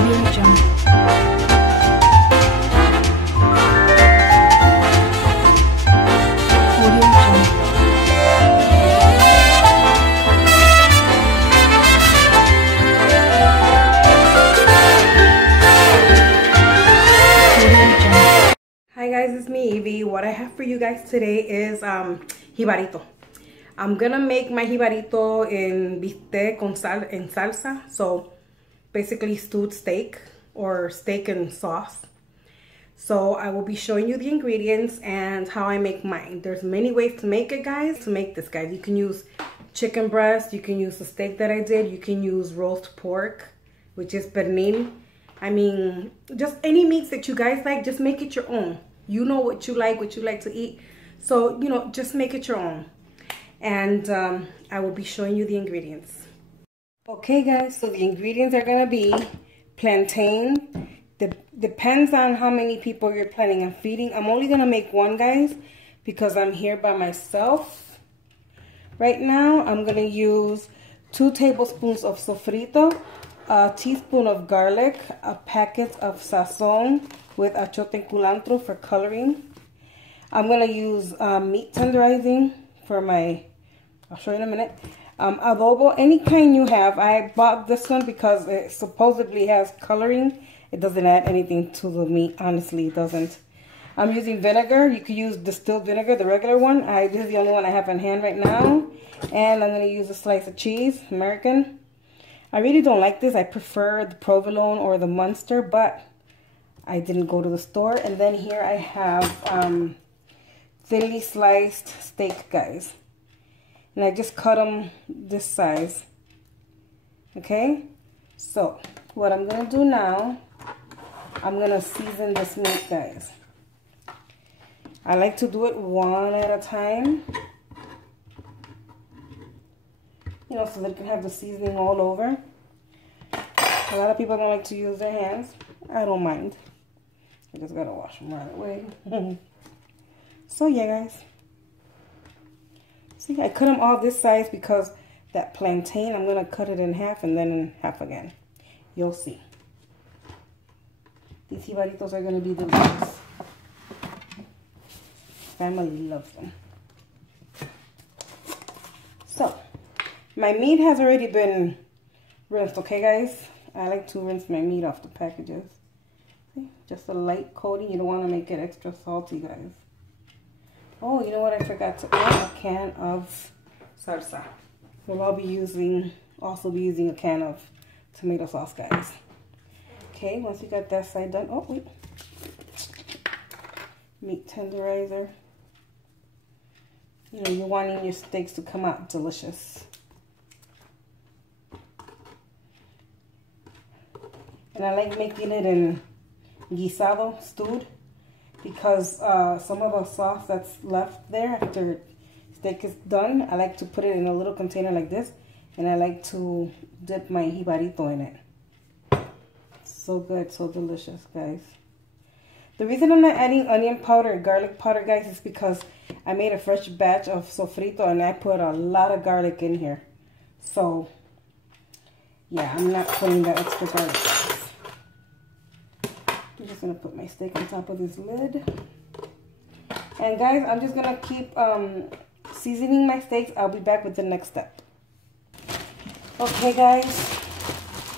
Hi guys, it's me Evie. What I have for you guys today is jibarito. I'm gonna make my jibarito in bistec en salsa, so basically stewed steak or steak and sauce. So I will be showing you the ingredients and how I make mine. There's many ways to make it, guys. To make this, guys, you can use chicken breast, you can use the steak that I did, you can use roast pork, which is pernil. I mean, just any meats that you guys like, just make it your own. You know what you like to eat. So, you know, just make it your own. And I will be showing you the ingredients. Okay, guys, so the ingredients are gonna be plantain. Depends on how many people you're planning on feeding. I'm only gonna make one, guys, because I'm here by myself. Right now, I'm gonna use 2 tablespoons of sofrito, a teaspoon of garlic, a packet of SAZON with achote and culantro for coloring. I'm going to use meat tenderizing for my, I'll show you in a minute, adobo, any kind you have. I bought this one because it supposedly has coloring. It doesn't add anything to the meat, honestly, it doesn't. I'm using vinegar. You could use distilled vinegar, the regular one. This is the only one I have in hand right now. And I'm going to use a slice of cheese, American. I really don't like this. I prefer the provolone or the Munster, but I didn't go to the store. And then here I have thinly sliced steak, guys. And I just cut them this size. Okay? So, what I'm going to do now, I'm going to season this meat, guys. I like to do it one at a time. You know, so they can have the seasoning all over. A lot of people don't like to use their hands. I don't mind. I just gotta wash them right away. So yeah, guys. See, I cut them all this size because that plantain, I'm gonna cut it in half and then in half again. You'll see. These jibaritos are gonna be delicious. Family loves them. So, my meat has already been rinsed, okay, guys? I like to rinse my meat off the packages. See? Just a light coating. You don't want to make it extra salty, guys. Oh, you know what? I forgot to add a can of salsa. We'll also be using a can of tomato sauce, guys. Okay, once you got that side done. Oh, wait. Meat tenderizer. You know, you're wanting your steaks to come out delicious. And I like making it in guisado, stewed, because some of the sauce that's left there after steak is done, I like to put it in a little container like this, and I like to dip my jibarito in it. So good, so delicious, guys. The reason I'm not adding onion powder or garlic powder, guys, is because I made a fresh batch of sofrito and I put a lot of garlic in here. So, yeah, I'm not putting that extra garlic. I'm just going to put my steak on top of this lid. And guys, I'm just going to keep seasoning my steaks. I'll be back with the next step. Okay, guys,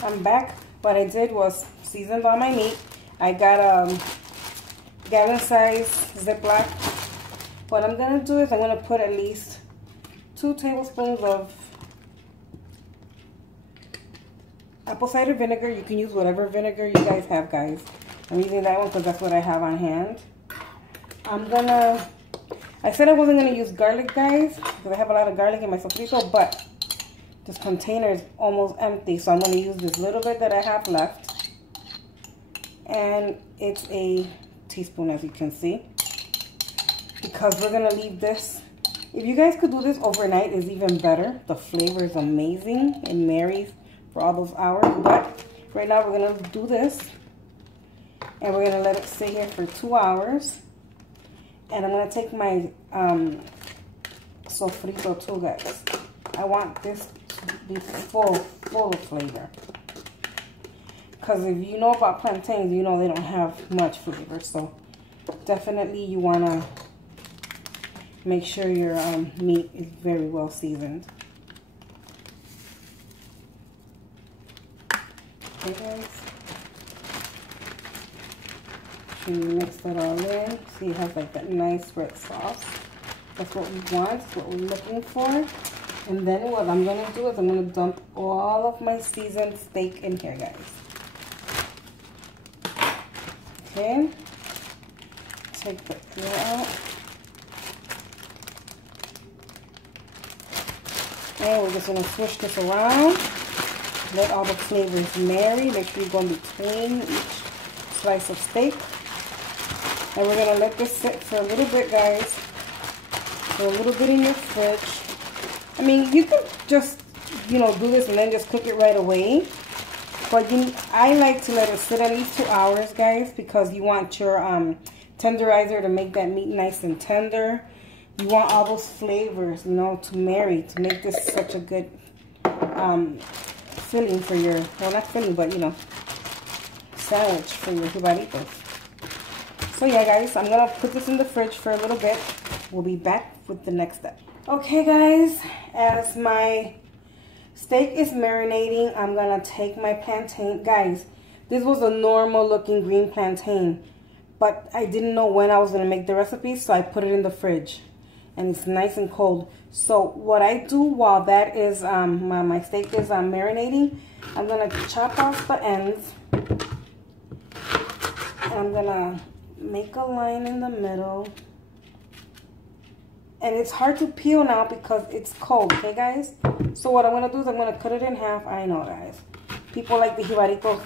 I'm back. What I did was seasoned all my meat. I got a gallon size Ziploc. What I'm going to do is I'm going to put at least 2 tablespoons of apple cider vinegar. You can use whatever vinegar you guys have, guys. I'm using that one because that's what I have on hand. I said I wasn't going to use garlic, guys, because I have a lot of garlic in my sofrito, but this container is almost empty, so I'm going to use this little bit that I have left. And it's a teaspoon, as you can see, because we're going to leave this. If you guys could do this overnight, is even better. The flavor is amazing. It marries for all those hours, but right now we're going to do this. And we're going to let it sit here for 2 hours. And I'm going to take my sofrito too, guys. I want this to be full of flavor. Because if you know about plantains, you know they don't have much flavor. So definitely you want to make sure your meat is very well seasoned. Okay guys. And you mix that all in. See, it has like that nice red sauce. That's what we want. That's what we're looking for. And then what I'm going to do is I'm going to dump all of my seasoned steak in here, guys. Okay. Take the peel out. And we're just going to swish this around. Let all the flavors marry. Make sure you go in between each slice of steak. And we're going to let this sit for a little bit, guys. For a little bit in your fridge. I mean, you could just, you know, do this and then just cook it right away. But I like to let it sit at least 2 hours, guys, because you want your tenderizer to make that meat nice and tender. You want all those flavors, you know, to marry, to make this such a good filling for your, well, not filling, but, you know, sandwich for your jibaritos. So, yeah, guys, I'm going to put this in the fridge for a little bit. We'll be back with the next step. Okay, guys, as my steak is marinating, I'm going to take my plantain. Guys, this was a normal looking green plantain, but I didn't know when I was going to make the recipe, so I put it in the fridge. And it's nice and cold. So what I do while that is, my steak is marinating, I'm going to chop off the ends. And I'm going to make a line in the middle. And it's hard to peel now because it's cold, okay, guys? So what I'm going to do is I'm going to cut it in half. I know, guys. People like the jibarito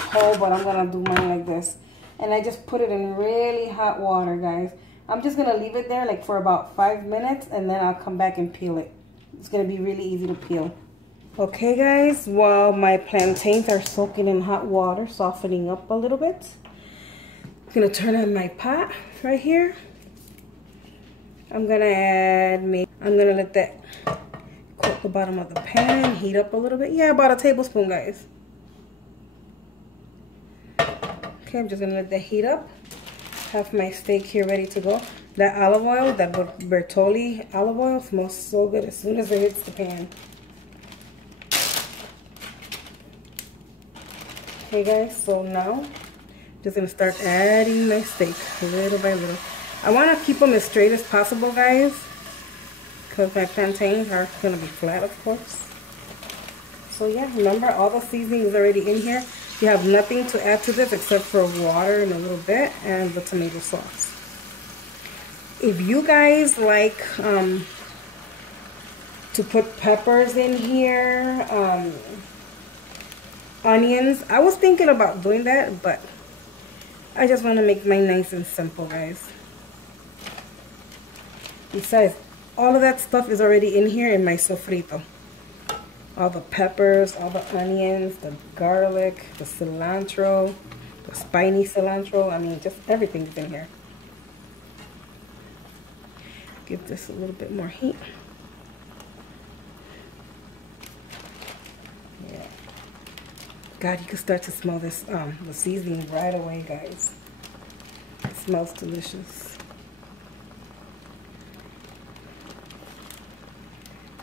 whole, but I'm going to do mine like this. And I just put it in really hot water, guys. I'm just going to leave it there like for about 5 minutes, and then I'll come back and peel it. It's going to be really easy to peel. Okay, guys, while my plantains are soaking in hot water, softening up a little bit, I'm going to turn on my pot right here. I'm going to add, I'm going to let that coat the bottom of the pan, heat up a little bit. Yeah, about a tablespoon, guys. Okay, I'm just going to let that heat up. Have my steak here ready to go. That olive oil, that Bertolli olive oil, smells so good as soon as it hits the pan. Okay, guys, so now just gonna start adding my steak little by little. I want to keep them as straight as possible, guys, because my plantains are gonna be flat, of course. So yeah, remember, all the seasoning is already in here. You have nothing to add to this except for water and a little bit and the tomato sauce. If you guys like to put peppers in here, onions, I was thinking about doing that, but I just want to make mine nice and simple, guys. Besides, all of that stuff is already in here in my sofrito. All the peppers, all the onions, the garlic, the cilantro, the spiny cilantro. I mean, just everything's in here. Give this a little bit more heat. Yeah. God, you can start to smell this, the seasoning right away, guys. It smells delicious.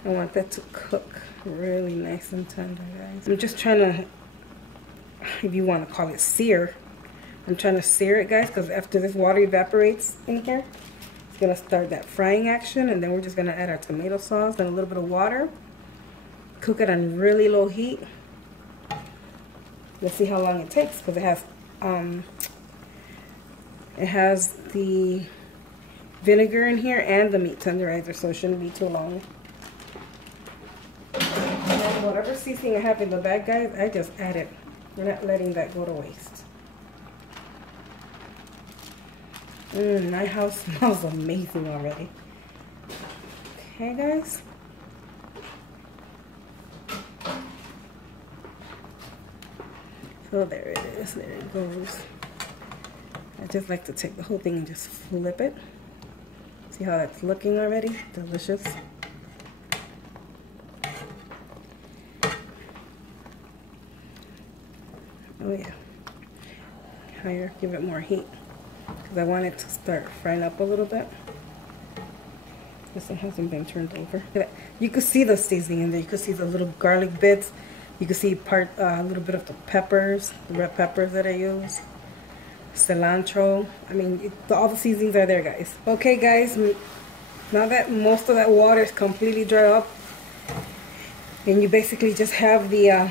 I want that to cook really nice and tender, guys. I'm just trying to, if you want to call it sear, I'm trying to sear it, guys, because after this water evaporates in here, it's going to start that frying action, and then we're just going to add our tomato sauce and a little bit of water. Cook it on really low heat. Let's see how long it takes, because it has the vinegar in here and the meat tenderizer, so it shouldn't be too long. And whatever seasoning I have in the bag, guys, I just add it. We're not letting that go to waste. My house smells amazing already. Okay, guys. So there it is. There it goes. I just like to take the whole thing and just flip it. See how that's looking already? Delicious. Oh yeah. Higher, give it more heat. Because I want it to start frying up a little bit. This one hasn't been turned over. You can see the seasoning in there. You can see the little garlic bits. You can see a little bit of the peppers, the red peppers that I use. Cilantro. I mean, all the seasonings are there, guys. Okay, guys. Now that most of that water is completely dry up, and you basically just have the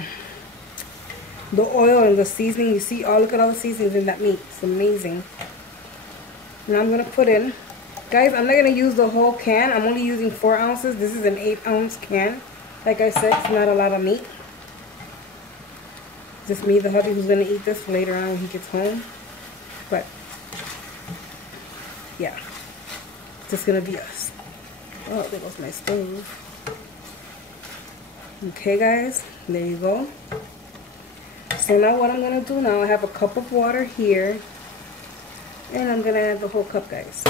oil and the seasoning. You see, oh, look at all the seasonings in that meat. It's amazing. Now I'm gonna put in, guys, I'm not gonna use the whole can. I'm only using 4 ounces. This is an 8-ounce can. Like I said, it's not a lot of meat. Just me, the hubby, who's gonna eat this later on when he gets home. But yeah, it's just gonna be us. Oh, there goes my stove. Okay, guys, there you go. So now what I'm gonna do now, I have a cup of water here, and I'm gonna add the whole cup, guys.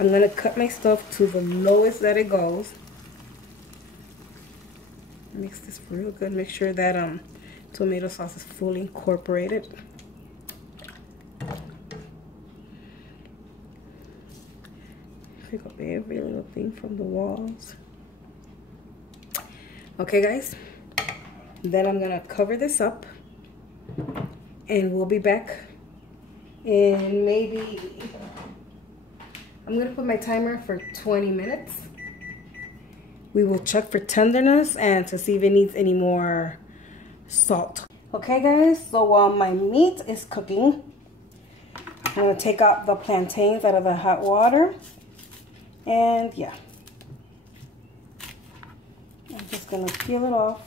I'm gonna cut my stuff to the lowest that it goes. Mix this real good. Make sure that tomato sauce is fully incorporated. Pick up every little thing from the walls. Okay, guys. Then I'm gonna cover this up, and we'll be back in maybe, I'm gonna put my timer for 20 minutes. We will check for tenderness and to see if it needs any more salt. Okay, guys, so while my meat is cooking, I'm gonna take out the plantains out of the hot water. And yeah, I'm just gonna peel it off,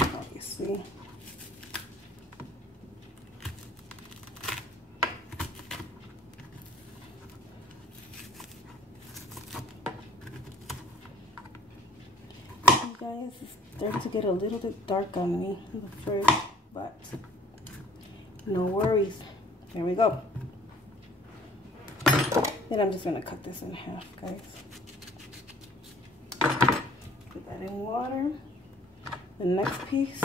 obviously. You guys, it's starting to get a little bit dark on me in the fridge, but no worries. There we go. Then I'm just gonna cut this in half, guys. Put that in water. The next piece.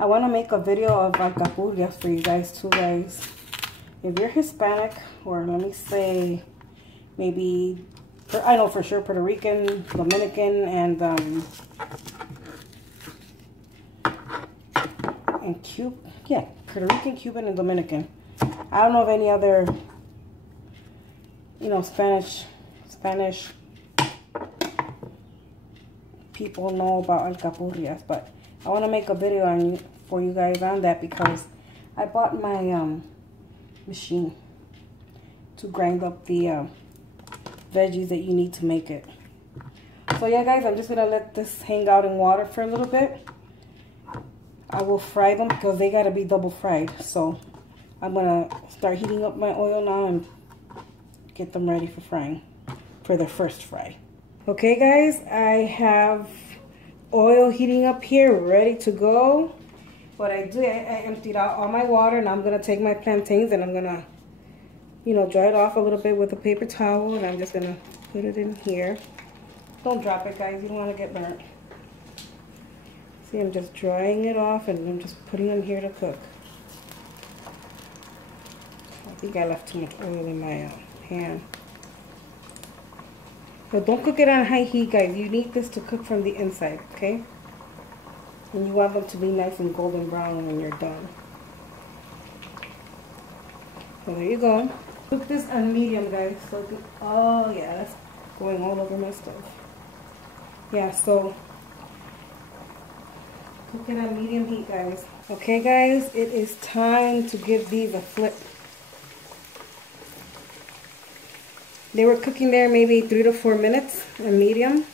I want to make a video of alcapurrias for you guys too, guys. If you're Hispanic, or let me say, maybe, I know for sure Puerto Rican, Dominican, and Cuban, yeah, Puerto Rican, Cuban, and Dominican. I don't know of any other, you know, Spanish people know about alcapurrias, but I want to make a video for you guys on that because I bought my machine to grind up the veggies that you need to make it. So yeah, guys, I'm just gonna let this hang out in water for a little bit. I will fry them because they gotta be double fried. So I'm gonna start heating up my oil now and get them ready for frying, for their first fry. Okay, guys, I have oil heating up here, ready to go. What I did, I emptied out all my water, and I'm gonna take my plantains and I'm gonna, you know, dry it off a little bit with a paper towel, and I'm just gonna put it in here. Don't drop it, guys, you don't wanna get burnt. See, I'm just drying it off and I'm just putting them here to cook. I think I left too much oil in my pan. But don't cook it on high heat, guys. You need this to cook from the inside, okay? And you want them to be nice and golden brown when you're done. So there you go. Cook this on medium, guys. So oh yeah, that's going all over my stove. Yeah, so cook it on medium heat, guys. Okay, guys, it is time to give these a flip. They were cooking there maybe 3 to 4 minutes on medium.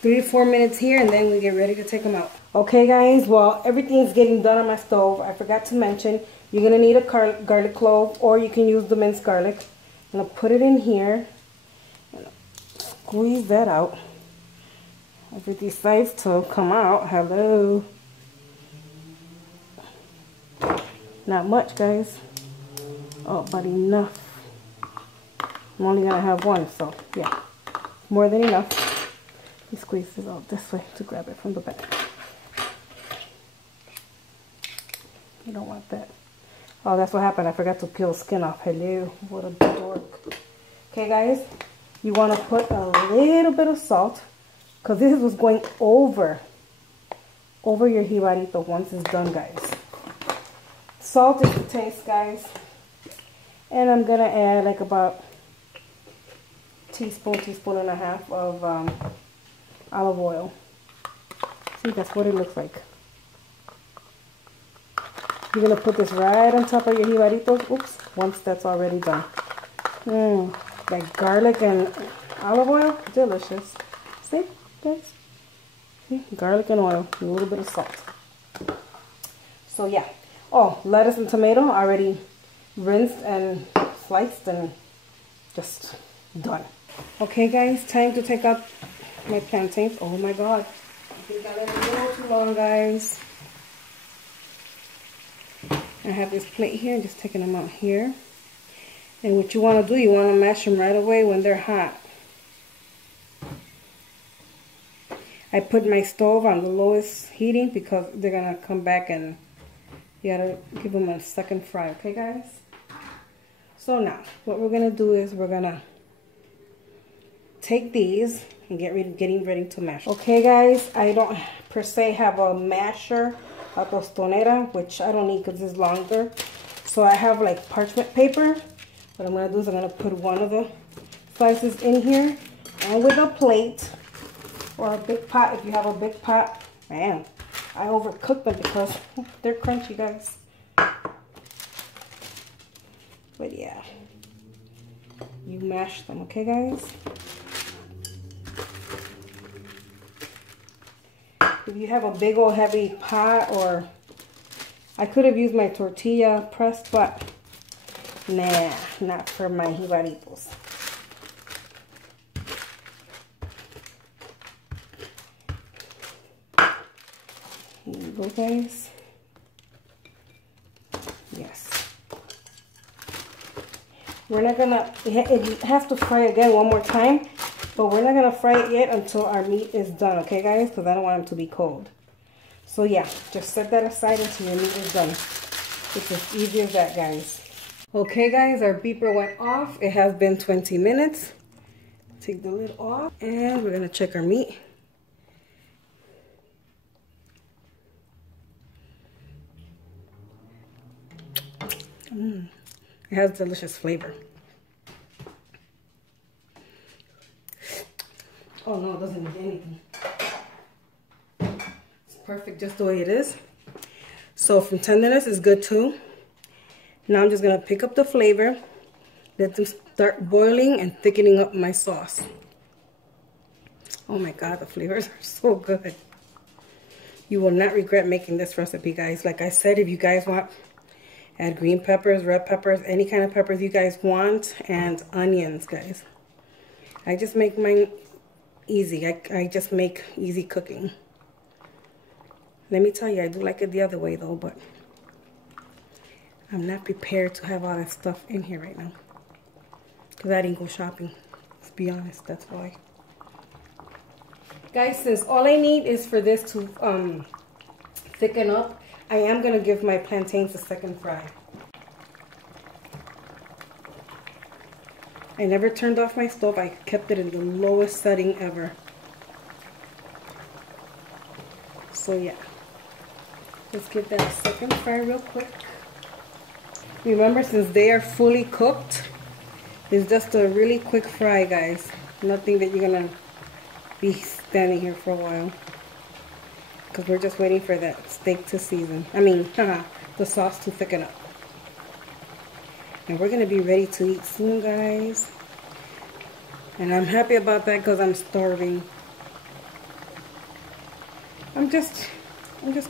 3 to 4 minutes here, and then we get ready to take them out. Okay, guys, while everything's getting done on my stove, I forgot to mention, you're going to need a garlic clove, or you can use the minced garlic. I'm going to put it in here and squeeze that out. If it decides to come out, hello. Not much, guys. Oh, but enough. I'm only gonna have one, so yeah, more than enough. You squeeze this out this way to grab it from the back. You don't want that. Oh, that's what happened. I forgot to peel skin off. Hello, what a dork. Okay, guys, you want to put a little bit of salt because this was going over your jibarito once it's done, guys. Salt is the taste, guys. And I'm gonna add like about teaspoon and a half of olive oil. See, that's what it looks like. You're gonna put this right on top of your jibaritos. Oops, once that's already done. Like garlic and olive oil, delicious. See, guys? See, garlic and oil, a little bit of salt. So yeah. Oh, lettuce and tomato already rinsed and sliced and just done. Okay, guys, time to take out my plantains. Oh my God, I think I let it go too long, guys. I have this plate here, just taking them out here. And what you want to do, you want to mash them right away when they're hot. I put my stove on the lowest heating because they're going to come back and you got to give them a second fry, okay, guys? So now, what we're going to do is we're going to take these and getting ready to mash. Okay, guys, I don't per se have a masher, a tostonera, which I don't need because it's longer. So I have like parchment paper. What I'm going to do is I'm going to put one of the slices in here and with a plate or a big pot. If you have a big pot, man, I overcook them because they're crunchy, guys. But yeah, you mash them, okay, guys? If you have a big old heavy pot, or I could have used my tortilla press, but nah, not for my jibaritos. Here you go, guys. Yes. We're not gonna, it has to fry again one more time, but we're not gonna fry it yet until our meat is done, okay, guys? Because I don't want them to be cold. So yeah, just set that aside until your meat is done. It's as easy as that, guys. Okay, guys, our beeper went off. It has been 20 minutes. Take the lid off, and we're gonna check our meat. It has delicious flavor. Oh no, it doesn't need anything. It's perfect just the way it is. So from tenderness is good too. Now I'm just gonna pick up the flavor, let them start boiling and thickening up my sauce. Oh my God, the flavors are so good. You will not regret making this recipe, guys. Like I said, if you guys want, add green peppers, red peppers, any kind of peppers you guys want, and onions, guys. I just make mine easy. I just make easy cooking. Let me tell you, I do like it the other way though, but I'm not prepared to have all that stuff in here right now. Because I didn't go shopping. Let's be honest, that's why. Guys, since all I need is for this to thicken up, I am going to give my plantains a second fry. I never turned off my stove. I kept it in the lowest setting ever. So yeah. Let's give that a second fry real quick. Remember, since they are fully cooked, it's just a really quick fry, guys. Nothing that you're going to be standing here for a while. Because we're just waiting for that steak to season. I mean, the sauce to thicken up. And we're going to be ready to eat soon, guys. And I'm happy about that because I'm starving. I'm just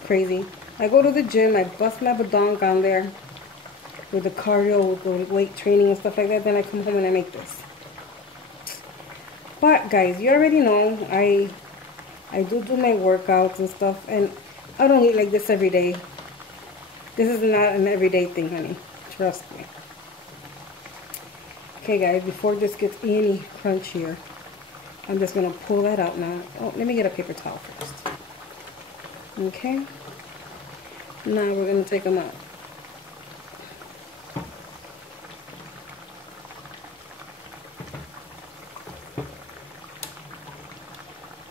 crazy. I go to the gym, I bust my badonk on there with the cardio, with the weight training and stuff like that. Then I come home and I make this. But guys, you already know I do my workouts and stuff, and I don't eat like this every day. This is not an everyday thing, honey. Trust me. Okay guys, before this gets any crunchier, I'm just gonna pull that out now. Oh, let me get a paper towel first. Okay. Now we're gonna take them out.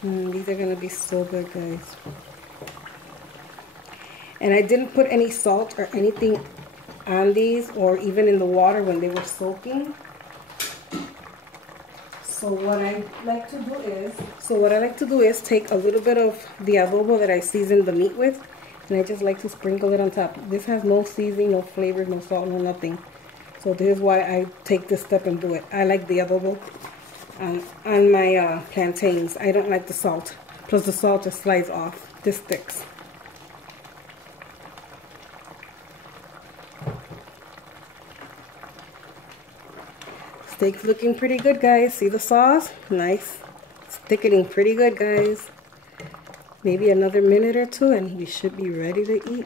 These are gonna be so good, guys. And I didn't put any salt or anything on these, or even in the water when they were soaking. So what I like to do is take a little bit of the adobo that I seasoned the meat with, and I just like to sprinkle it on top. This has no seasoning, no flavor, no salt, no nothing. So this is why I take this step and do it. I like the adobo on my plantains. I don't like the salt. Plus the salt just slides off. This sticks. Steak's looking pretty good, guys. See the sauce? Nice. It's thickening pretty good, guys. Maybe another minute or two and we should be ready to eat.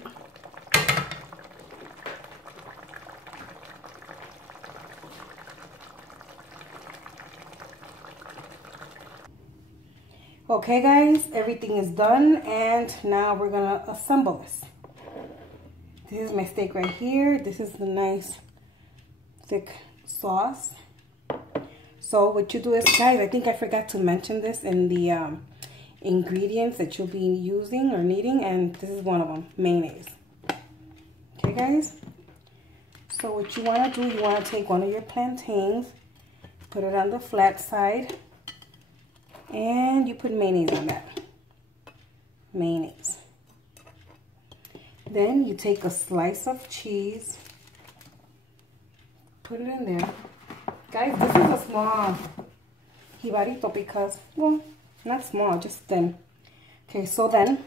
Okay guys, everything is done and now we're gonna assemble this. This is my steak right here. This is the nice thick sauce. So what you do is, guys, I think I forgot to mention this in the ingredients that you'll be using or needing, and this is one of them, mayonnaise. Okay guys, so what you want to do, you want to take one of your plantains, put it on the flat side, and you put mayonnaise on that. Mayonnaise. Then you take a slice of cheese, put it in there. Guys, this is a small jibarito because, well, not small, just thin. Okay, so then,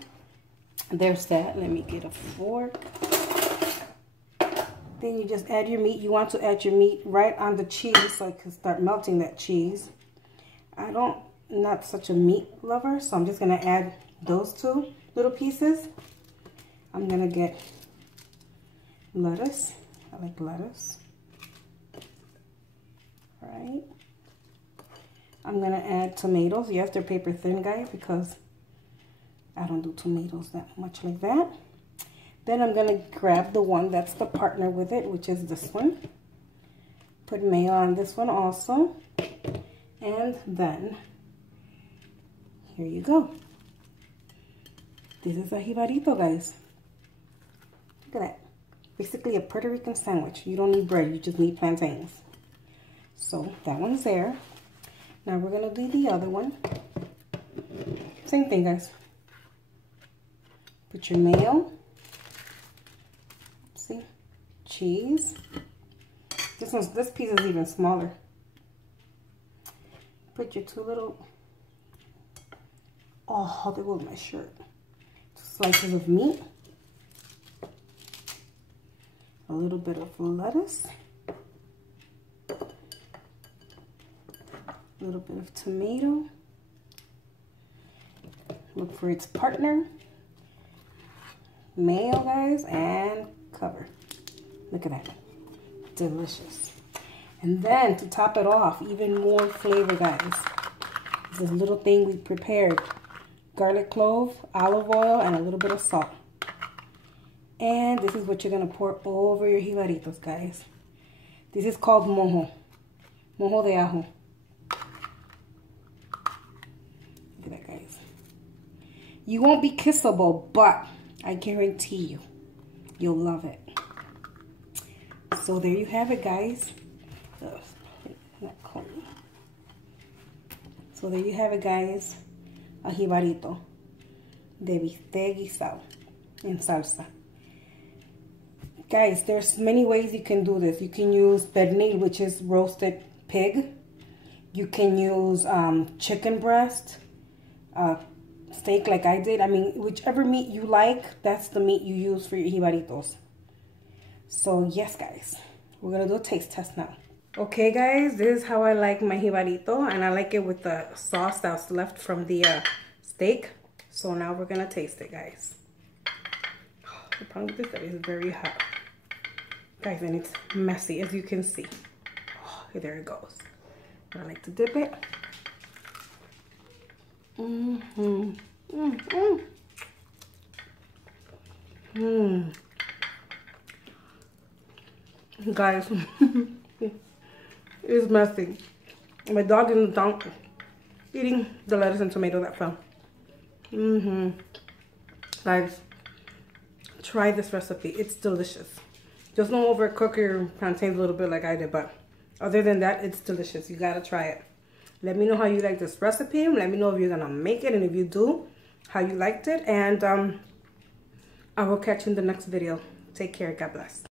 there's that. Let me get a fork. Then you just add your meat. You want to add your meat right on the cheese so it can start melting that cheese. Not such a meat lover, so I'm just going to add those two little pieces. I'm going to get lettuce. I like lettuce. Right. I'm going to add tomatoes. You have to paper thin, guys, because I don't do tomatoes that much like that. Then I'm going to grab the one that's the partner with it, which is this one. Put mayo on this one also. And then, here you go. This is a jibarito, guys. Look at that. Basically a Puerto Rican sandwich. You don't need bread, you just need plantains. So that one's there. Now we're going to do the other one. Same thing, guys. Put your mayo. See? Cheese. This piece is even smaller. Put your two little, oh, there goes my shirt. Slices of meat. A little bit of lettuce. A little bit of tomato. Look for its partner. Mayo, guys, and cover. Look at that. Delicious. And then to top it off, even more flavor, guys. This little thing we prepared. Garlic clove, olive oil, and a little bit of salt. And this is what you're going to pour over your jibaritos, guys. This is called mojo. Mojo de ajo. Look at that, guys. You won't be kissable, but I guarantee you, you'll love it. So there you have it, guys. So there you have it, guys. A jibarito de bistec guisado en salsa. Guys, there's many ways you can do this. You can use pernil, which is roasted pig. You can use chicken breast, steak like I did. I mean, whichever meat you like, that's the meat you use for your jibaritos. So yes, guys, we're gonna do a taste test now. Okay, guys, this is how I like my jibarito, and I like it with the sauce that's left from the steak. So now we're gonna taste it, guys. The problem with this is very hot, guys, and it's messy, as you can see. Oh, Okay, there it goes. I like to dip it. Guys, it's messy. My dog is down eating the lettuce and tomato that fell. Guys, try this recipe. It's delicious. Just don't overcook your plantains a little bit like I did, but other than that, it's delicious. You gotta try it. Let me know how you like this recipe. Let me know if you're gonna make it, and if you do, how you liked it. And I will catch you in the next video. Take care. God bless.